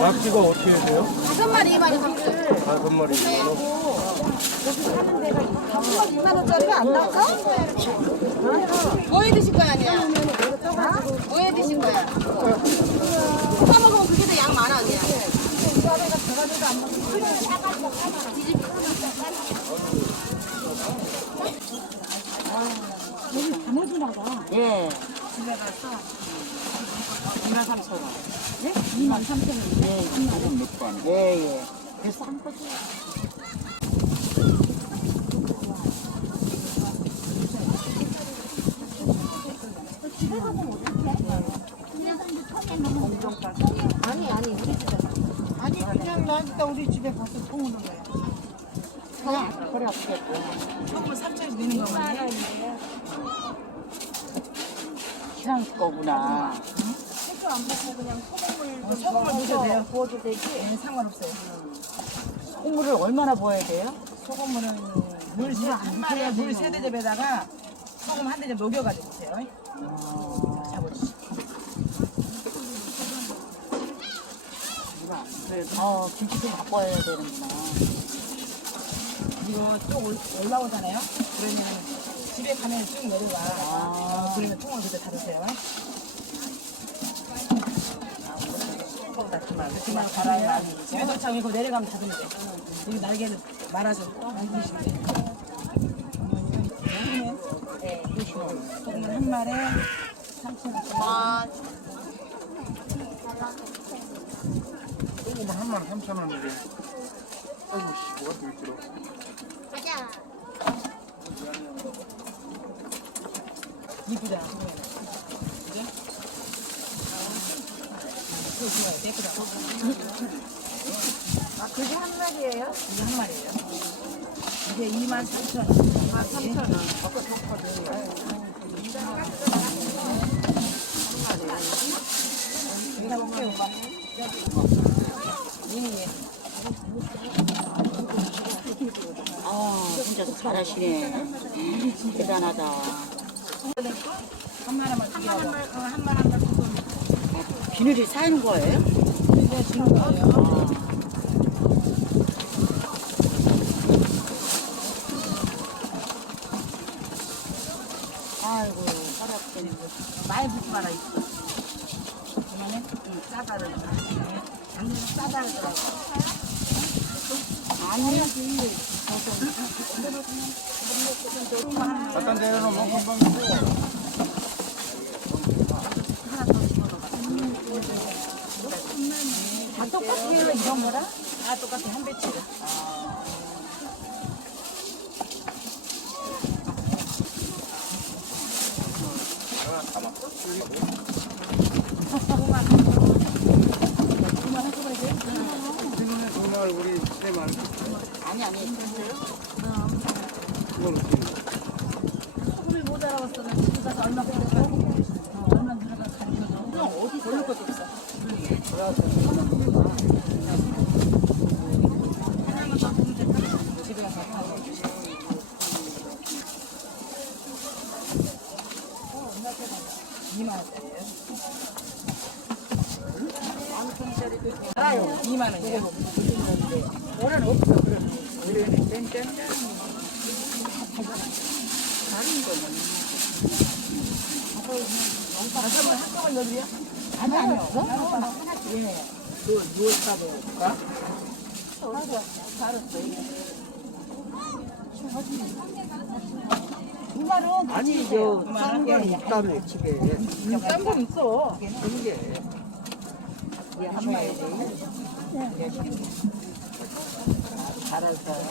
낙지가 어떻게 돼요? 다섯 마리 2만 원. 다섯 마리. 한 2만 원짜리가 안 나와? 뭐해 드실 거야, 아니야? 뭐 해 드실 거야? 사 먹으면 그게 더 양 많아, 언니야. 예. 2만 3천 원. 예. 예, 예. 그래서 한 거지. 아니, 아니, 우리 집에. 아니 그냥 나한테 우리 집에 가서 통으로 해. 그래, 없겠고. 통을 3천에서 내는 거만 시장 거구나. 어, 소금을 넣어도 돼요. 부어도 되지. 네, 상관없어요. 콩물을 얼마나 부어야 돼요? 소금물은 물 세, 한 마리에 물 세 대접에다가 소금 한 대접 녹여가지고 드세요. 잡아주시죠. 어, 김치 좀 바꿔야 되는구나. 이거 쭉 올- 올라오잖아요. 그러면 집에 가면 쭉 내려가. 어, 그러면 통을 그때 다루세요. 그만 갈아야 집에 도착하고 내려가면 닫으면 돼. 여기 날개를 만드시면 돼. 네, 소금은 한 마리 3,000원. 아, 조금 한 마리 3천 원인데. 아이고 씨, 뭐가 또 있더라. 가자. 소금이. 그죠? 그거 좋아요, 예쁘다. 아, 그게 한 마리예요? 이게 한 마리예요. 이게 2만 3천 원. 아, 3천 원. 여기다 볼게요, 오빠. 예, 예. 아, 혼자서 잘하시네. 대단하다. 비늘이 쌓이는 거예요? 아이고, 허리 아프네. 많이 붓지 마라, 이거. 그만해? 응, 싸다 그러더라. 당근 싸다 그러더라고. 아니, 갖다 내려놓으면 금방. 다 똑같아요, 이런 거랑? 다 똑같아, 한 마리. 아니, 아니. 그걸 어떻게 해? 소금이 못 알아봤으면 집에 가서 얼마 들어가 어, 얼마 들어가 가르쳐줘. 그럼 어디 고를 것도 없어. 하나만 더 주면 될까? 집에 가서 하나 더 주세요. 이만 원짜리예요. 알아요. 2만 원이에요. 올해는 없어. 올해는 짠짠짠. 아, 그러면 한꺼번에 넣어드려? 아니, 아니, 없어? 하나씩. 예. 그, 6월달에 올까? 알았어. 이만은 아니, 저, 싼 거는 있다며, 집에. 딴건 있어. 이게. 한 마리. 잘했어요.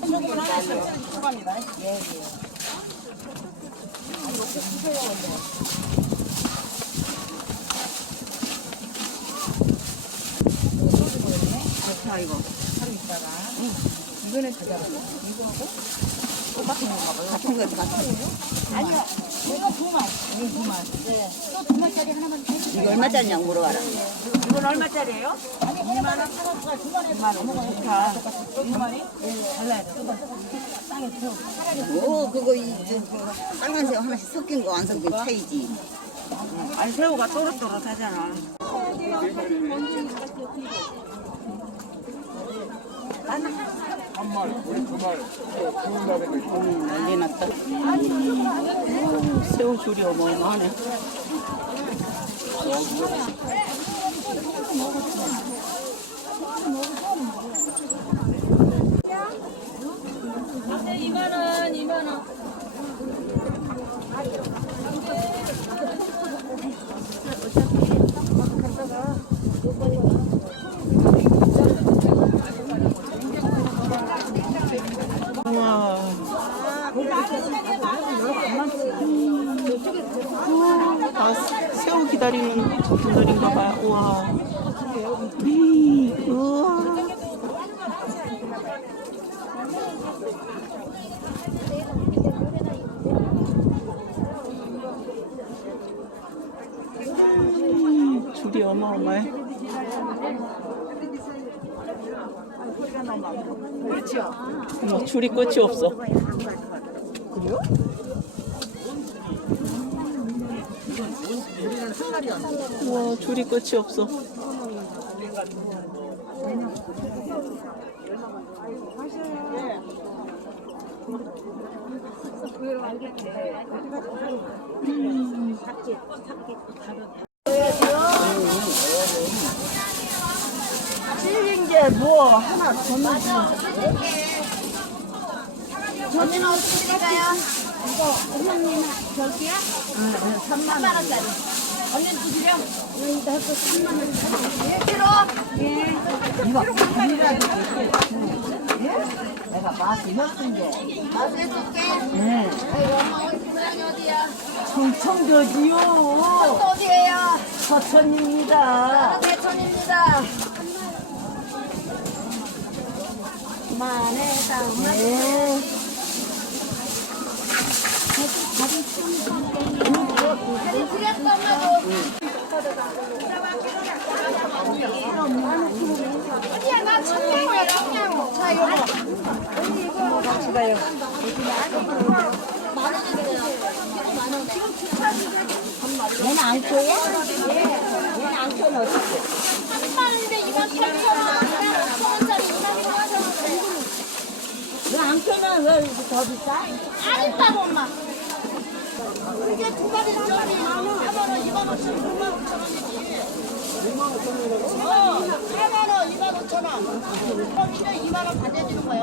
소금은 하나 3천 초과입니다. 예, 예. 이렇게 주세요, 원래. 좋다, 이거. 하루 있다가. 이거는 더 잘하고. 이거하고? 똑같은 건가 봐요. 같은 거, 같은 거. 아니요. 이거 두 만. 이거 두 만. 네. 또두 만짜리 하나만 주세요. 이거 얼마짜리냐고 물어봐라. 이건 얼마짜리예요? 아니, 2만 원두 만에 만 원. 좋다. 2만이? 네. 오 그거 이 저, 그 빨간색 하나씩 섞인 거 안 섞인 거 차이지. 아니 새우가 또릇또릇하잖아. 한 마리, 우리 두 마리. 또 좋은 날에 그 음, 난리 났다. 새우 줄이 어마어마하네. 우와. 아, 새우 기다리는 분들인가 봐. 우와. 이, 우와. 음, 줄이 어마어마해. 어머, 줄이 끝이 없어. 와 줄이 끝이 없어. 저는 어떻게 드릴까요? 이거 언니는 별기야? 응, 3만 원짜리. 언니는 두 개요? 이거 해서 3만 원. 1kg? 예. 내가 맛이 없은데. 맛을 해줄게. 네. 아이고, 엄마 우리 고향이 어디야? 청청도지요. 또 어디예요? 서천입니다. 대천입니다. 만에 땅. 네. 사진 드렸어, 엄마도. 언니야, 나 청양고야, 청양고. 자, 이거. 언니, 같이 얘는 안 줘요? 얘는 안 줘는 어떻게? 3만원인데 2만 8천 원. 3원짜리 2만 8천 원. 왜안 줘는 왜 이렇게 더 비싸? 안 있다고, 엄마. 이게 두 가지 저기 4만 원, 2만 5천 원, 9만 5천 원이지. 2만 4만 원, 2만 5천 원. 그럼 키로에 2만 원 반대해주는 거예요.